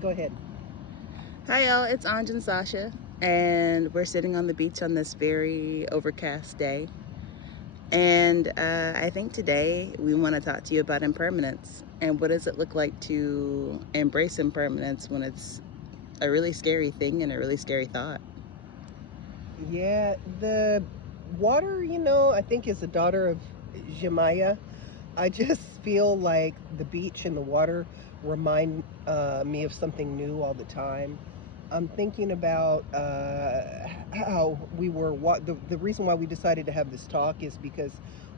Go ahead. Hi, y'all. It's Anj and Sasha, and we're sitting on the beach on this very overcast day. And I think today we want to talk to you about impermanence and what does it look like to embrace impermanence when it's a really scary thing and a really scary thought. Yeah, the water, I think is the daughter of Jemaya. I just feel like the beach and the water remind me of something new all the time. I'm thinking about how we were the reason why we decided to have this talk is because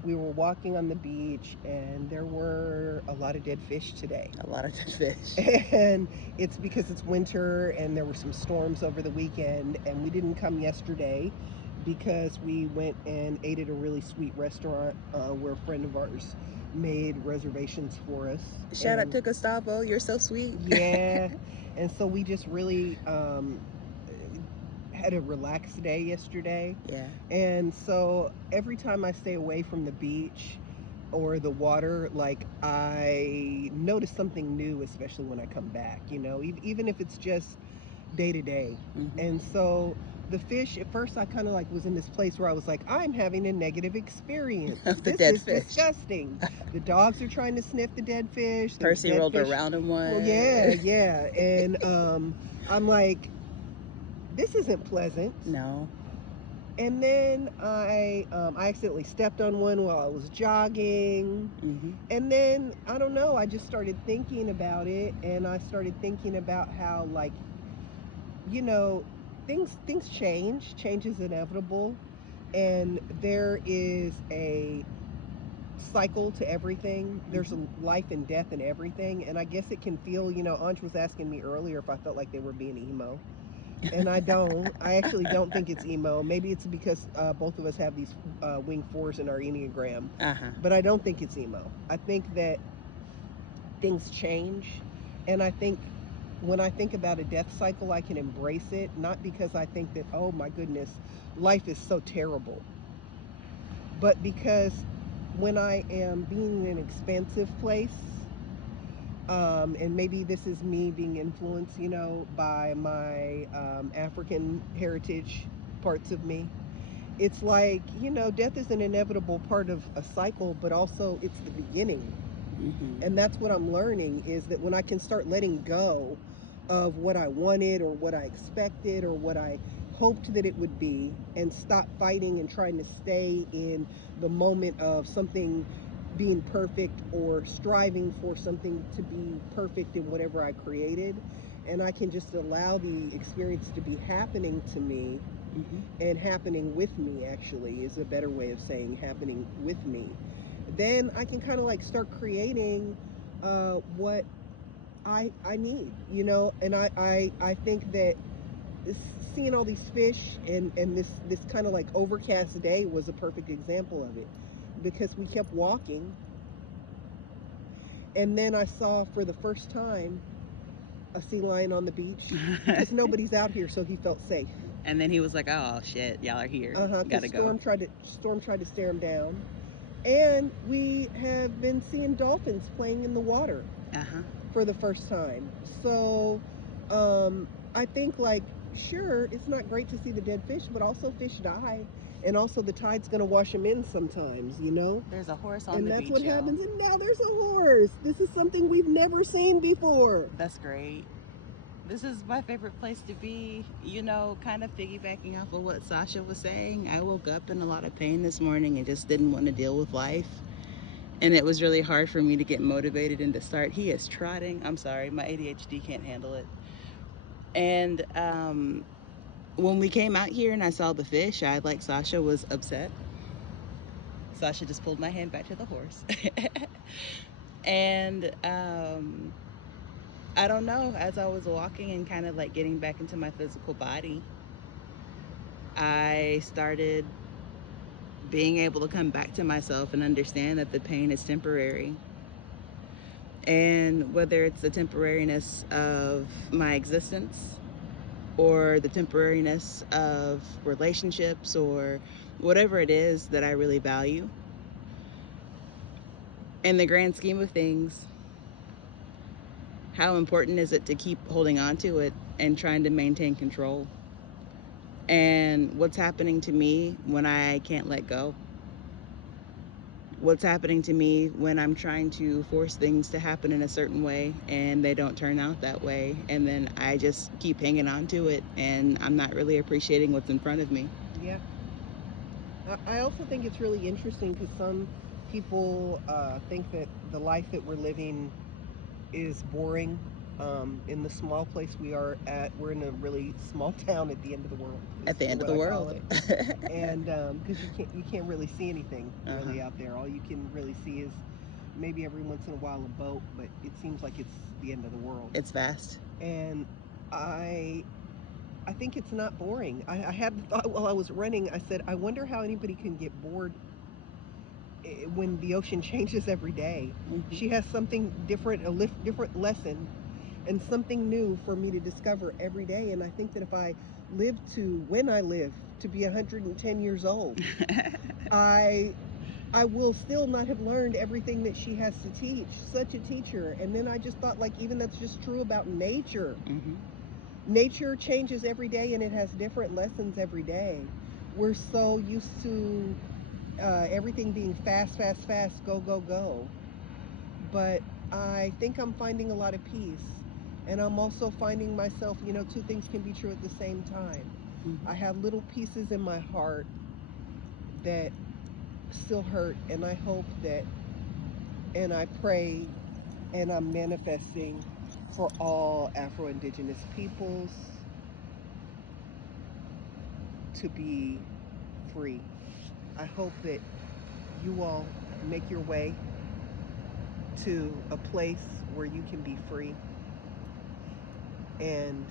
we were walking on the beach and there were a lot of dead fish today. A lot of dead fish. And it's because it's winter and there were some storms over the weekend and we didn't come yesterday because we went and ate at a really sweet restaurant where a friend of ours made reservations for us. Shout out to Gustavo. You're so sweet. Yeah. And so we just really had a relaxed day yesterday. Yeah. And so every time I stay away from the beach or the water, like I notice something new, especially when I come back, even if it's just day to day. And so the fish, at first I kind of like was in this place where I was like, I'm having a negative experience. Of the this dead is fish. Disgusting. The dogs are trying to sniff the dead fish. Percy dead rolled fish. around in one. Well, yeah. And I'm like, this isn't pleasant. No. And then I accidentally stepped on one while I was jogging. And then I don't know, I just started thinking about it, and I started thinking about how, like, things change. Change is inevitable, and there is a cycle to everything. There's a life and death in everything, and I guess it can feel. Anj was asking me earlier if I felt like they were being emo. And I don't. I actually don't think it's emo. Maybe it's because both of us have these wing fours in our Enneagram. But I don't think it's emo. I think that things change. And I think when I think about a death cycle, I can embrace it. Not because I think that, oh my goodness, life is so terrible. But because when I am being in an expansive place, and maybe this is me being influenced, by my African heritage parts of me. It's like, death is an inevitable part of a cycle, but also it's the beginning. And that's what I'm learning, is that when I can start letting go of what I wanted or what I expected or what I hoped that it would be, and stop fighting and trying to stay in the moment of something being perfect or striving for something to be perfect in whatever I created, and I can just allow the experience to be happening to me, and happening with me, actually is a better way of saying happening with me, then I can kind of like start creating what I need, and I think that seeing all these fish and this kind of like overcast day was a perfect example of it, because we kept walking, and then I saw for the first time a sea lion on the beach because nobody's out here, so he felt safe. And then he was like, "Oh shit, y'all are here. Gotta go." Storm tried to stare him down, and we have been seeing dolphins playing in the water for the first time. So, I think, like, sure, it's not great to see the dead fish, but also fish die, and also the tide's gonna wash them in sometimes. There's a horse on the beach, and that's what y'all. happens. And now there's a horse. This is something we've never seen before. That's great. This is my favorite place to be. Kind of piggybacking off of what Sasha was saying, I woke up in a lot of pain this morning and just didn't want to deal with life. And it was really hard for me to get motivated and to start. He is trotting. I'm sorry, my ADHD can't handle it. And when we came out here and I saw the fish, I, like Sasha, was upset. Sasha just pulled my hand back to the horse. And I don't know, as I was walking and kind of like getting back into my physical body, I started being able to come back to myself and understand that the pain is temporary. And whether it's the temporariness of my existence or the temporariness of relationships or whatever it is that I really value, in the grand scheme of things, how important is it to keep holding on to it and trying to maintain control? And what's happening to me when I can't let go? What's happening to me when I'm trying to force things to happen in a certain way and they don't turn out that way, and then I just keep hanging on to it and I'm not really appreciating what's in front of me. Yeah. I also think it's really interesting because some people think that the life that we're living is boring. In the small place we are at, we're in a really small town at the end of the world. At the end of the world. And because you can't really see anything really out there. All you can really see is maybe every once in a while a boat, but it seems like it's the end of the world. It's vast. And I think it's not boring. I had the thought while I was running. I said, I wonder how anybody can get bored when the ocean changes every day. Mm-hmm. She has something different, different lesson, and something new for me to discover every day. And I think that if I live when I live to be 110 years old, I will still not have learned everything that she has to teach. Such a teacher. And then I just thought, like, even that's just true about nature. Mm-hmm. Nature changes every day and it has different lessons every day. We're so used to everything being fast, go, go, go. But I think I'm finding a lot of peace. And I'm also finding myself, two things can be true at the same time. Mm-hmm. I have little pieces in my heart that still hurt, and I hope that, and I pray, and I'm manifesting for all Afro-Indigenous peoples to be free. I hope that you all make your way to a place where you can be free. And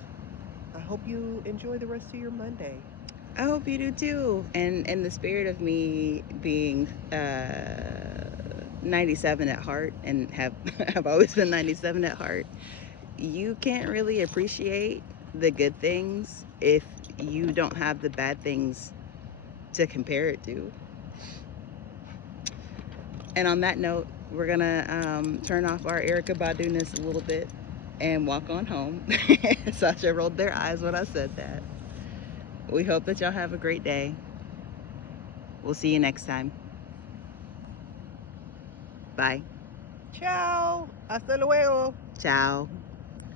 I hope you enjoy the rest of your Monday. I hope you do too. And in the spirit of me being 97 at heart, and have always been 97 at heart, you can't really appreciate the good things if you don't have the bad things to compare it to. And on that note, we're gonna turn off our Erica Badu-ness a little bit and walk on home. Sasha rolled their eyes when I said that. We hope that y'all have a great day. We'll see you next time. Bye. Ciao. Hasta luego. Ciao.